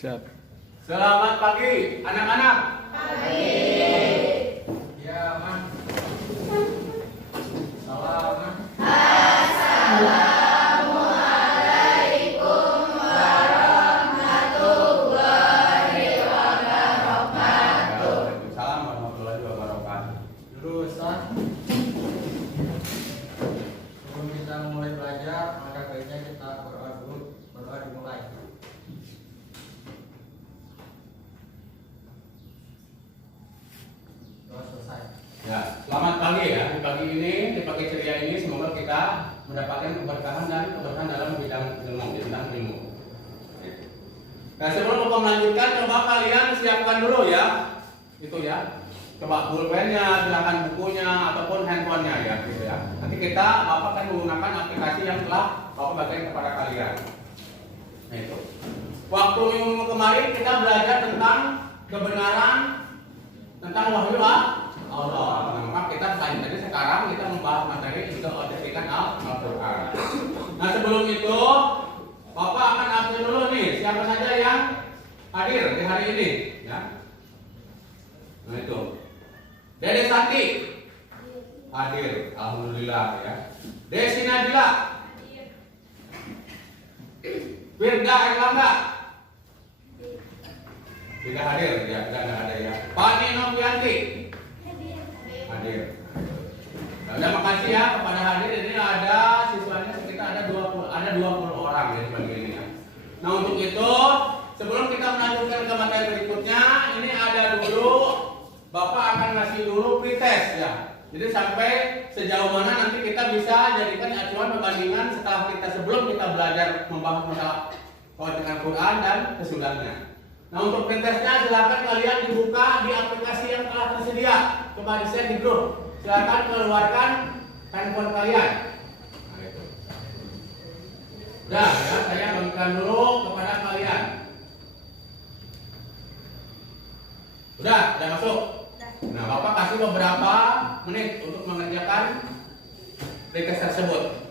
Siap. Selamat pagi, anak-anak. Pagi. Ya, Man. Salam. Assalamualaikum warahmatullahi wabarakatuh. Waalaikumsalam warahmatullahi wabarakatuh. Dulu Ustaz, sebelum kita mulai belajar, maka baiknya kita berdoa dulu. Berdoa dimulai. Doa selesai. Ya, selamat pagi ya. Di pagi ini, di pagi ceria ini, semoga kita mendapatkan keberkahan dan keberkahan dalam bidang ilmu. Nah, sebelum kita melanjutkan, coba kalian siapkan dulu ya. Itu ya. Coba pulpennya, silakan bukunya ataupun handphonenya ya, gitu ya. Nanti kita Bapak akan menggunakan aplikasi yang telah Bapak bagikan kepada kalian. Nah itu. Waktu minggu kemarin kita belajar tentang kebenaran tentang wahyu Allah. Nah, maka kita selanjutnya sekarang kita membahas materi juga autentikan Al-Quran. Nah sebelum itu Bapak akan absen dulu nih siapa saja yang hadir di hari ini ya. Nah itu. Dede Santi hadir, alhamdulillah ya. Desi Nadila Firda Erlangga tidak hadir ya, tidak ada ya. Pani Novianti hadir. Nah, terima kasih ya kepada hadir. Ini ada siswanya sekitar ada 20 orang ya di pagi ini ya. Nah untuk itu sebelum kita melanjutkan ke materi berikutnya, ini ada dulu Bapak akan ngasih dulu pretest ya. Jadi sampai sejauh mana nanti kita bisa jadikan acuan perbandingan setelah sebelum kita belajar membahas masalah dengan Quran dan kesudahnya. Nah untuk pretestnya silakan kalian dibuka di aplikasi yang telah tersedia. Coba di-share di grup. Silakan keluarkan handphone kalian. Nah itu. Udah ya, saya bagikan dulu kepada kalian. Udah masuk. Nah, Bapak kasih beberapa menit untuk mengerjakan pretest tersebut.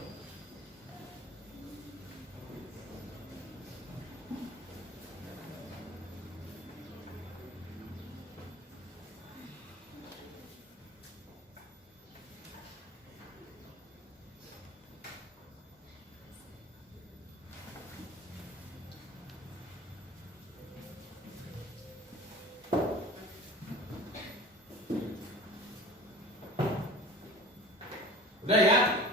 Udah ya,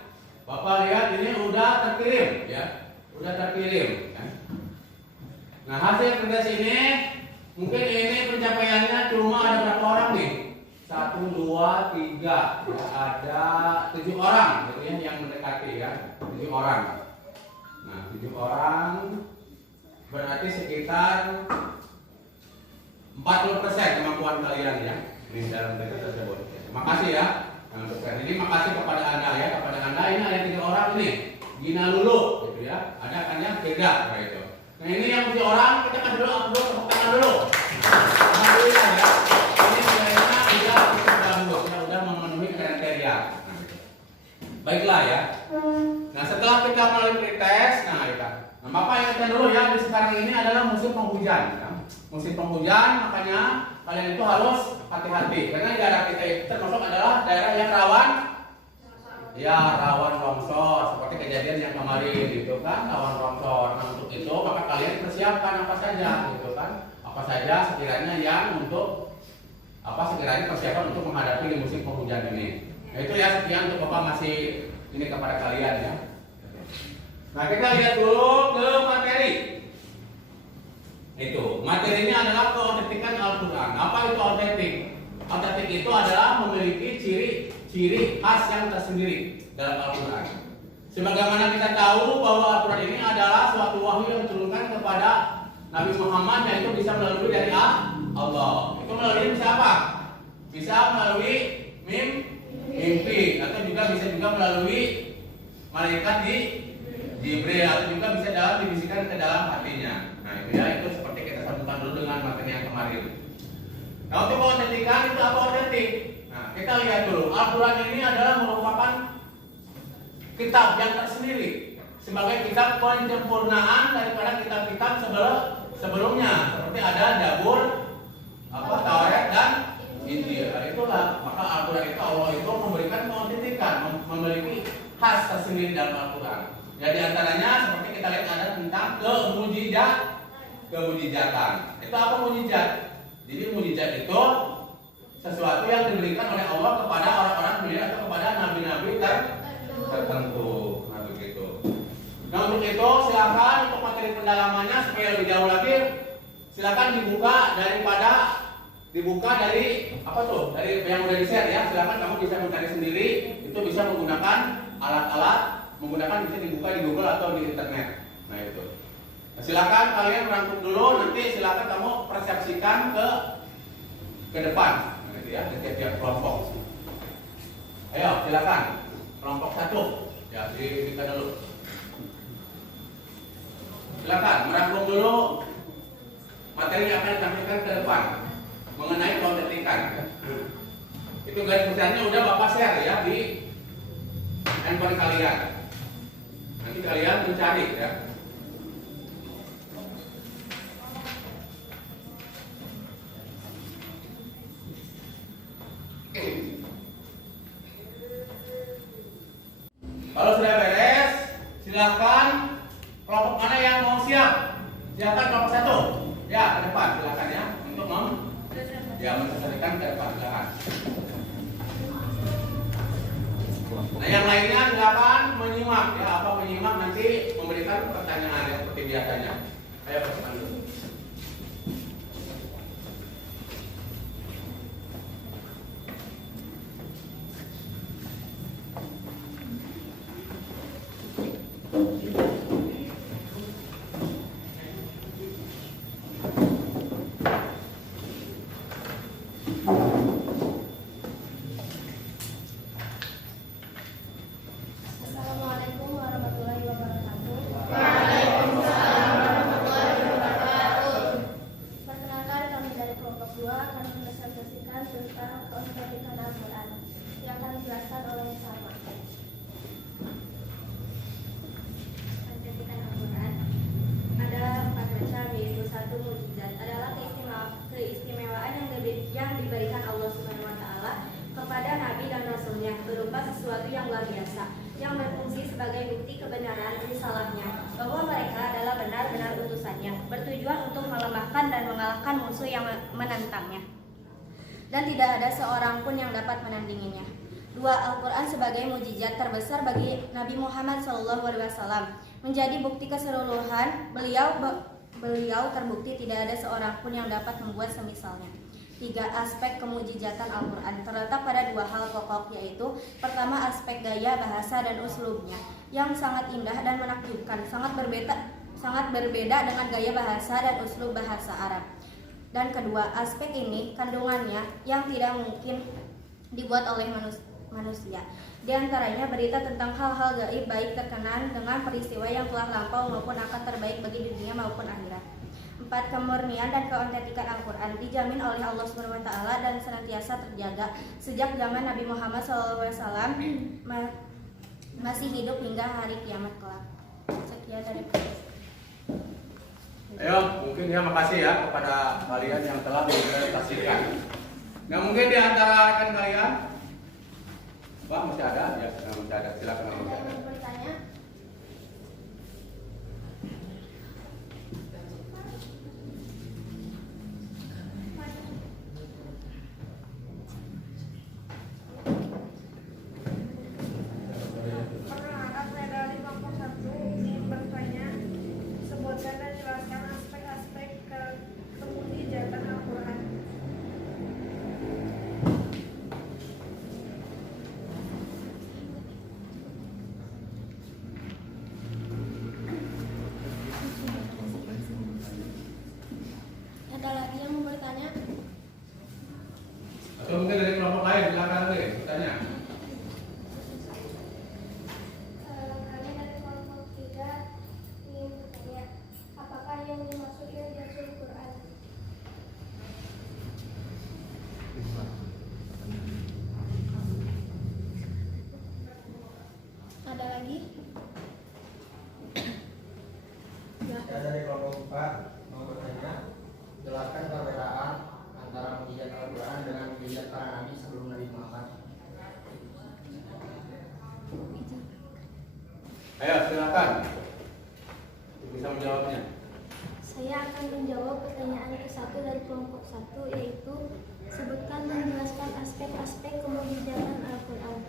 Bapak lihat ini udah terkirim ya, udah terkirim. Ya. Nah hasil pretest ini mungkin ini pencapaiannya cuma ada berapa orang nih? 1, 2, 3, ya, ada 7 orang gitu ya yang mendekati ya, 7 orang. Nah 7 orang berarti sekitar 40% kemampuan kalian ya di dalam pretest tersebut. Terima kasih ya. Nah, untuk kali ini makasih kepada Anda ya, kepada Anda ini ada 3 orang nih. Gina Lulu gitu ya. Ada kan yang beda kayak itu. Nah, ini yang 7 orang kita kasih dulu tepuk tangan dulu. Alhamdulillah ya. Ini kayaknya sudah memenuhi kriteria. Nah, gitu. Baiklah ya. Nah, setelah kita melalui pretest, nah Bapak ingatkan dulu ya, di sekarang ini adalah musim penghujan ya. Musim penghujan, makanya kalian itu harus hati-hati karena daerah kita itu termasuk adalah daerah yang rawan longsor seperti kejadian yang kemarin gitu kan, rawan longsor. Nah untuk itu maka kalian persiapkan apa saja gitu kan, apa saja sekiranya yang untuk sekiranya persiapan untuk menghadapi di musim penghujan ini. Nah itu ya sekian untuk Bapak masih ini kepada kalian ya. Nah kita lihat dulu ke materi. Itu materinya adalah keautentikan Al-Quran. Apa itu autentik? Autentik itu adalah memiliki ciri khas yang tersendiri dalam Al-Quran. Sebagaimana kita tahu bahwa Al-Quran ini adalah suatu wahyu yang diturunkan kepada Nabi Muhammad dan itu bisa melalui dari Allah. Itu melalui bisa apa? Bisa melalui mimpi atau bisa juga melalui malaikat di Jibril atau juga bisa dibisikkan ke dalam hatinya. Nah itu ya, itu seperti kita sambungkan dulu dengan materi yang kemarin. Nah untuk autentikan itu apa autentik? Nah kita lihat dulu, Al-Quran ini adalah merupakan kitab yang tersendiri sebagai kitab penyempurnaan daripada kitab-kitab sebelumnya, seperti ada Zabur, Taurat dan Injil. Nah, itulah maka Al-Quran itu Allah itu memberikan keautentikan, memiliki khas tersendiri dalam Al-Quran. Ya di antaranya seperti kita lihat ada tentang kemujizatan. Itu apa mujizat? Jadi mujizat itu sesuatu yang diberikan oleh Allah kepada orang-orang pilihan atau kepada nabi-nabi tertentu. Nah begitu. Nah untuk itu silakan untuk materi pendalamannya supaya lebih jauh lagi silakan dibuka dari apa tuh? Dari yang udah di-share ya. Silakan kamu bisa mencari sendiri. Itu bisa menggunakan alat-alat, bisa dibuka di Google atau di internet. Nah itu. Nah, silakan kalian merangkum dulu, nanti silakan kamu persepsikan ke depan. Nah, itu ya, ke tiap kelompok. Ayo, silakan. Kelompok 1. Ya, kita dulu. Silakan merangkum dulu materi yang akan ditampilkan ke depan mengenai keautentikan. Itu garis besarnya udah Bapak share ya di handphone kalian. Nanti kalian mencari ya. Kalau sudah beres, silakan kelompok mana yang mau siap? Silakan kelompok 1. Ya, ke depan silakan ya untuk menselesaikan ke depan silakan. Nah, yang lainnya silakan menyimak ya, menyimak nanti memberikan pertanyaan ya, seperti biasanya. Ayo persilakan dulu. Assalamualaikum warahmatullahi wabarakatuh. Waalaikumsalam warahmatullahi wabarakatuh. Perkenalkan kami dari kelompok 2 akan mempresentasikan tentang keautentikan Al-Quran yang akan dijelaskan oleh Salma. Keautentikan Al-Quran ada 4 macam, yaitu 1 mukjizat adalah keistimewaan yang diberikan Allah Subhanahu wa taala kepada nabi dan rasulnya berupa sesuatu yang luar biasa yang berfungsi sebagai bukti kebenaran risalahnya bahwa mereka adalah benar-benar utusannya, bertujuan untuk melemahkan dan mengalahkan musuh yang menentangnya, dan tidak ada seorang pun yang dapat menandinginya. 2. Al-Quran sebagai mukjizat terbesar bagi Nabi Muhammad SAW, menjadi bukti keseluruhan beliau terbukti tidak ada seorang pun yang dapat membuat semisalnya. 3. Aspek kemujizatan Al-Quran terletak pada 2 hal pokok, yaitu pertama aspek gaya bahasa dan uslubnya yang sangat indah dan menakjubkan, sangat berbeda dengan gaya bahasa dan uslub bahasa Arab. Dan kedua, aspek ini kandungannya yang tidak mungkin dibuat oleh manusia. Di antaranya berita tentang hal-hal gaib baik terkenaan dengan peristiwa yang telah lampau maupun akan terbaik bagi dunia maupun akhirat. 4. Kemurnian dan keautentikan Al-Quran dijamin oleh Allah Subhanahu wa taala dan senantiasa terjaga sejak zaman Nabi Muhammad SAW masih hidup hingga hari kiamat kelak. Sekian dari saya. Ayo, mungkin ya makasih ya kepada kalian yang telah mempresentasikan. Nah, mungkin di antara rekan kalian, Pak masih ada? Ya, masih ada. Silakan. Ada yang mau bertanya? Perkenalkan, saya dari kelompok 1 ingin bertanya, sebutkan dan jelaskan aspek-aspek kemujizatan Al-Quran. Ada lagi yang mau bertanya? Atau mungkin dari kelompok lain, silakan deh bertanya. Kami dari kelompok 3 ingin bertanya, apakah yang dimaksud I'jazul Quran? Ada lagi? Saya dari kelompok 4 mau bertanya Jelaskan perbedaan antara mukjizat Al-Quran dengan mukjizat para nabi sebelum Nabi Muhammad. Ayo silakan. Bisa menjawabnya. Saya akan menjawab pertanyaan ke-1 dari kelompok 1, yaitu sebutkan dan jelaskan aspek-aspek kemukjizatan Al-Quran.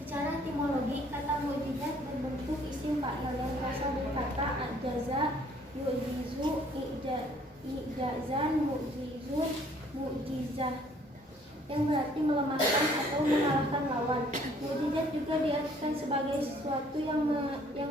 Secara etimologi, kata mukjizat berbentuk isim fa'il yang berasal dari kata ajaza, yu'jizu, i'jazan, mu'jizun, mu'jizah, yang berarti melemahkan atau mengalahkan lawan. Mukjizat juga diartikan sebagai sesuatu yang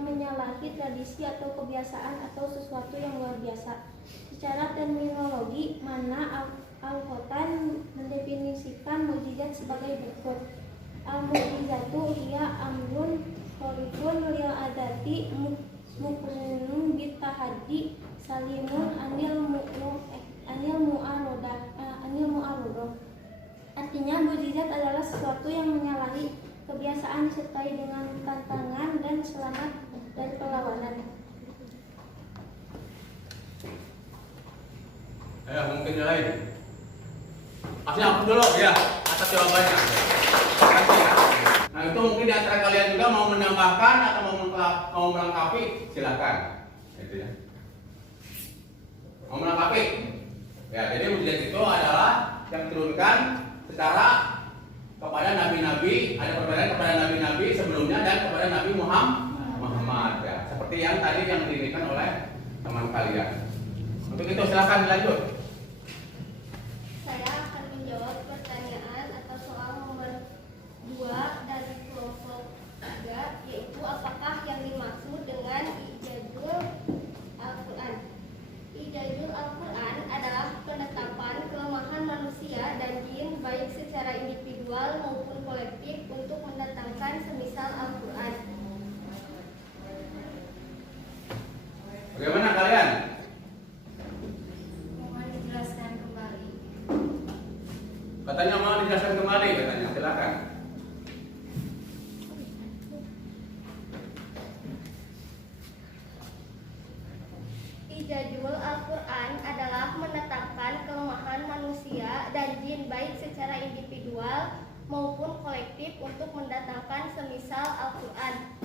menyalahi tradisi atau kebiasaan atau sesuatu yang luar biasa. Secara terminologi, mana Al-Quran mendefinisikan mukjizat sebagai berikut. Al-mukjizatu hiya amrun khariqun lil adati muqrinun bitahaddi salimun anil mu'arodah. Artinya, mukjizat adalah sesuatu yang menyalahi kebiasaan disertai dengan tantangan dan selamat dari perlawanan. Ayo mungkin yang lain. Asli aku dulu ya atas jawabannya. Nah itu mungkin di antara kalian juga mau menambahkan atau mau melengkapi, silakan. Gitu ya. Mau melengkapi? Ya, jadi mukjizat itu adalah yang diturunkan secara kepada nabi-nabi, ada perbedaan kepada nabi-nabi sebelumnya dan kepada Nabi Muhammad ya. Seperti yang tadi yang diinginkan oleh teman kalian. Untuk itu silakan lanjut. Saya akan menjawab pertanyaan atau soal nomor 2 dari kelompok 3, yaitu apakah yang dimaksud dengan ijazul Al-Quran. Ijazul Al-Quran adalah penetapan kelemahan manusia dan jin baik secara individual maupun kolektif untuk mendatangkan semisal Al-Quran. Bagaimana kalian? Mohon dijelaskan kembali. Katanya mau dijelaskan kembali katanya. Silakan. Ijazul Al-Quran adalah menetapkan kelemahan manusia dan jin baik secara individual maupun kolektif untuk mendatangkan semisal Al-Quran.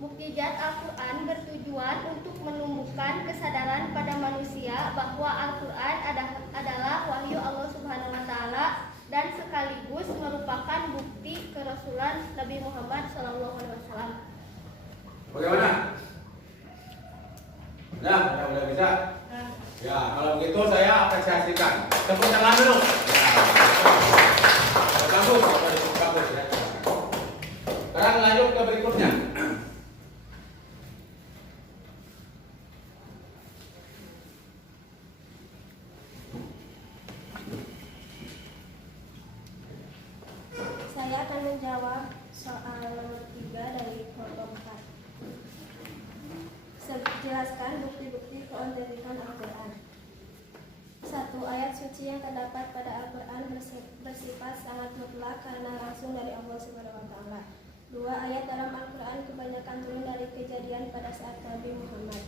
Mukjizat Al-Quran bertujuan untuk menumbuhkan kesadaran pada manusia bahwa Al-Quran adalah wahyu Allah Subhanahu wa Ta'ala dan sekaligus merupakan bukti kerasulan Nabi Muhammad SAW. Bagaimana? Nah, udah bisa. Ya, kalau begitu saya apresiasikan. Tepuk tangan dulu. Ya. Kampus ya. Sekarang lanjut ke berikutnya. Saya akan menjawab soal nomor 3 dari kelompok 4. Jelaskan bukti-bukti keautentikan Al-Quran. 1. Ayat suci yang terdapat pada Al-Quran bersifat sangat mutlak karena langsung dari Allah Subhanahu wa Ta'ala. 2. Ayat dalam Al-Quran kebanyakan turun dari kejadian pada saat Nabi Muhammad.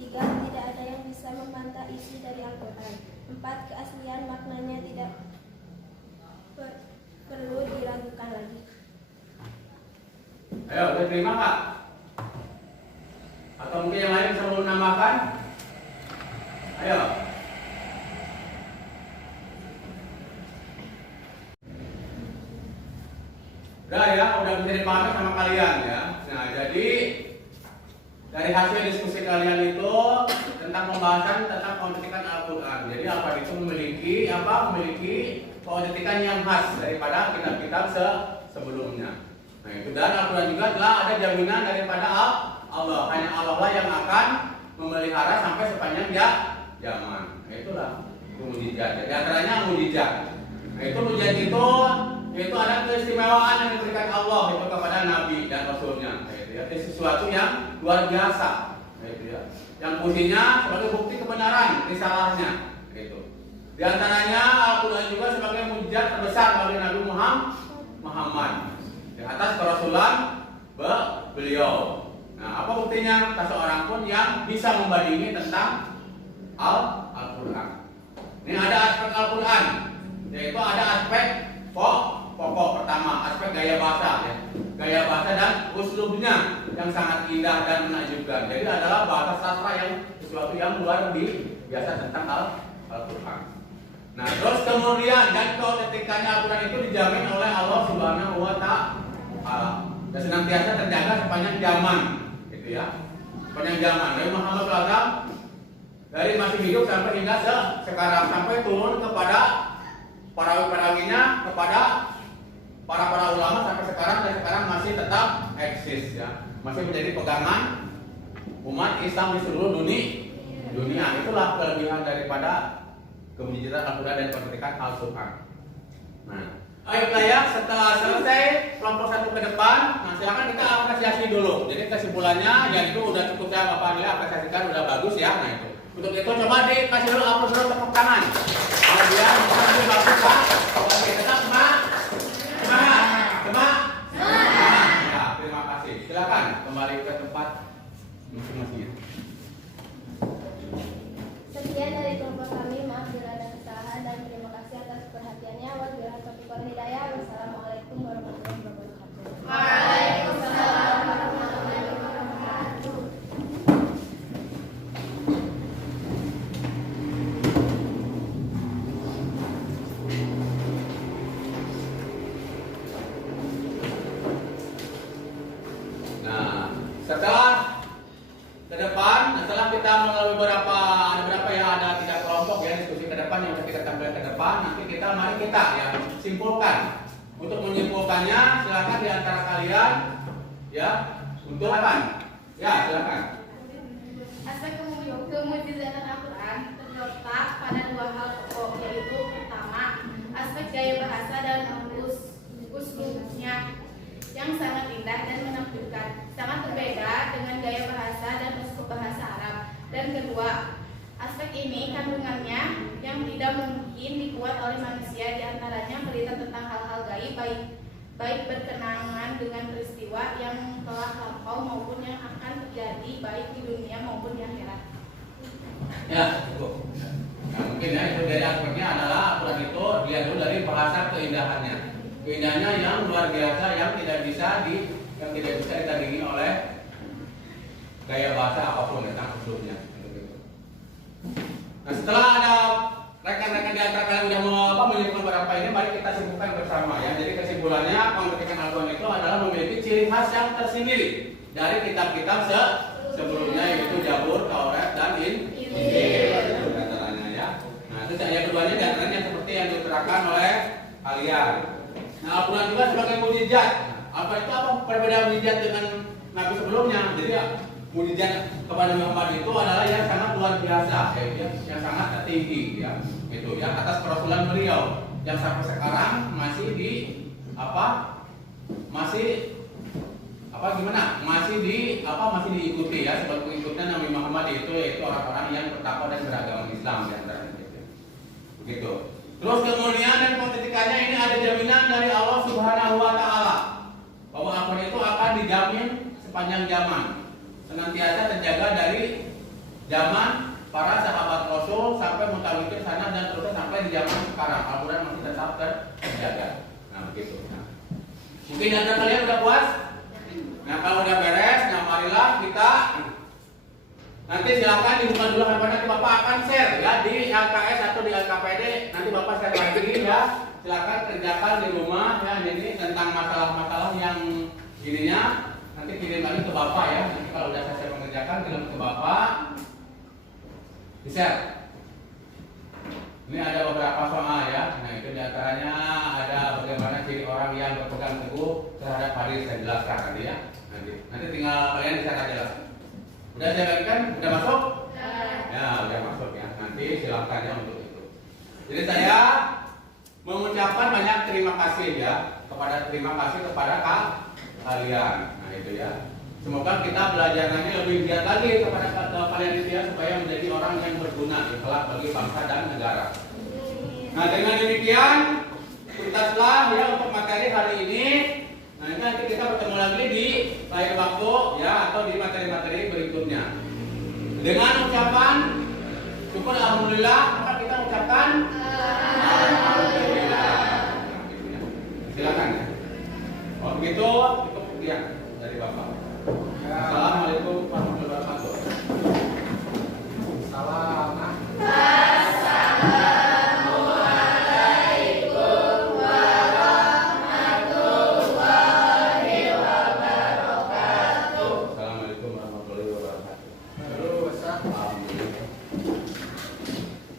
3. Tidak ada yang bisa membantah isi dari Al-Quran. 4. Keaslian maknanya tidak perlu diragukan lagi. Ayo, diterima Kak? Atau mungkin yang lain bisa menambahkan? Ayo. Udah ya, udah bisa dipahami sama kalian ya. Nah, jadi dari hasil diskusi kalian itu tentang pembahasan tentang keautentikan Al-Quran. Jadi Al-Quran itu memiliki keautentikan yang khas daripada kitab-kitab sebelumnya. Nah, itu dan Al-Quran juga telah ada jaminan daripada Allah. Hanya Allah lah yang akan memelihara sampai sepanjang zaman. Nah, itulah mukjizat. Di antaranya mukjizat. Nah, itu mukjizat itu ada keistimewaan yang diberikan Allah itu kepada Nabi dan Rasulnya. Nah, itu sesuatu yang luar biasa. Nah, itu ya. Yang fungsinya sebagai bukti kebenaran risalahnya. Gitu. Di antaranya Al-Quran juga sebagai mukjizat terbesar bagi Nabi Muhammad di atas kerasulan beliau. Nah, apa buktinya? Tak seorang pun yang bisa membandingi tentang Al-Quran. Al-Quran. Ini ada aspek Al-Quran, yaitu ada aspek pokok pertama, aspek gaya bahasa ya. Gaya bahasa dan uslubnya yang sangat indah dan menakjubkan. Jadi adalah bahasa sastra yang sesuatu yang luar biasa tentang Al-Quran. Nah, terus kemudian dan keautentikanya Al-Quran itu dijamin oleh Allah Subhanahu wa Ta'ala. Dan senantiasa terjaga sepanjang zaman, gitu ya. Sepanjang zaman. Nabi Muhammad SAW dari masih hidup sampai hingga sekarang, sampai turun kepada para-parawinya, kepada para ulama sampai sekarang, dan sekarang masih tetap eksis ya. Masih menjadi pegangan umat Islam di seluruh dunia. Itulah kelebihan daripada kemujizatan Al-Quran dan keautentikan Al-Quran. Nah, ayo ya, setelah selesai kelompok 1 ke depan, nah silakan kita apresiasi dulu. Jadi kesimpulannya, ya itu udah cukup ya Bapak nilai apresiasikan, udah bagus ya. Nah itu. Untuk itu coba dikasih dulu aplaus dulu tepuk tangan. Kalau dia bisa lebih bagus Pak. Oke, tetap semangat. Ya, terima kasih. Silakan kembali ke tempat masing-masing. Sekian dari kelompok kami, maaf bila ada kesalahan dan terima kasih atas perhatiannya. Wabillahi taufiq wal hidayah. Wassalamualaikum warahmatullahi wabarakatuh. Waalaikumsalam warahmatullahi wabarakatuh. Nah, setelah ke depan, setelah kita melalui ada berapa ya, ada 3 kelompok ya diskusi ke depan yang kita tampilkan ke depan. Nanti mari kita ya simpulkan. Untuk menyimpulkannya, silakan di antara kalian ya untuk ya silakan. Aspek kemujizatan Al-Quran terletak pada 2 hal pokok, yaitu pertama, aspek gaya bahasa dan uslubnya yang sangat indah dan menakjubkan, sangat berbeda dengan gaya bahasa dan uslub bahasa Arab. Dan kedua, aspek ini kandungannya yang tidak mungkin dibuat oleh manusia, diantaranya berita tentang hal-hal gaib, baik berkenangan dengan peristiwa yang telah lampau maupun yang akan terjadi, baik di dunia maupun di akhirat. Ya, cukup. Nah, mungkin ya itu dari aspeknya adalah Al-Quran itu lihat dulu dari bahasa keindahannya. Keindahannya yang luar biasa, yang tidak bisa ditandingi oleh gaya bahasa apapun tentang usulnya. Nah, setelah ada rekan-rekan di antara kalian udah menyimpulkan beberapa ini, mari kita simpulkan bersama ya. Jadi kesimpulannya, keautentikan Al-Quran itu adalah memiliki ciri khas yang tersendiri dari kitab-kitab sebelumnya, yaitu Zabur, Taurat, dan Injil. Ya. Nah, itu yang keduanya diantaranya seperti yang diterangkan oleh kalian. Nah, Al-Quran juga sebagai mukjizat. Apa itu apa perbedaan mukjizat dengan nabi sebelumnya? Jadi ya, mukjizat kepada Muhammad itu adalah yang sangat luar biasa, yang sangat tinggi ya. Itu ya atas perasulan beliau yang sampai sekarang masih masih diikuti ya, sebagai pengikutnya Nabi Muhammad itu, yaitu orang-orang yang bertakwa dan beragama Islam di antaranya gitu. Begitu. Terus kemudian dan keautentikannya ini ada jaminan dari Allah Subhanahu wa Ta'ala bahwa Al-Quran itu akan dijamin sepanjang zaman, senantiasa terjaga dari zaman para sahabat Rasul sampai mutawatir sana dan terus sampai di zaman sekarang. Al-Quran masih tetap terjaga. Nah, begitu. Nah, mungkin antara kalian udah puas? Nah, kalau udah beres, nah marilah kita nanti silakan dibuka dulu handphone, nanti Bapak akan share ya di LKS atau di LKPD. Nanti Bapak share lagi ya. Silakan kerjakan di rumah ya, ini tentang masalah-masalah yang ininya nanti kirim lagi ke Bapak ya. Nanti kalau udah selesai mengerjakan kirim ke Bapak. Di-share. Ini ada beberapa soal ya. Nah, itu diantaranya ada bagaimana ciri orang yang berpegang teguh terhadap hadis, saya jelaskan tadi ya. Nanti tinggal kalian di-share aja lah. Udah saya bagikan? Udah masuk? Ya, udah masuk ya. Nanti silakan ya untuk itu. Jadi saya mengucapkan banyak terima kasih ya kepada kalian. Nah, itu ya. Semoga kita belajar nanti lebih giat lagi kepada kalian itu ya, supaya menjadi orang yang berguna kelak bagi bangsa dan negara. Nah, dengan demikian tuntaslah ya untuk materi hari ini. Nah, ini nanti kita bertemu lagi di lain waktu ya, atau di materi-materi berikutnya. Dengan ucapan Syukur alhamdulillah, maka kita ucapkan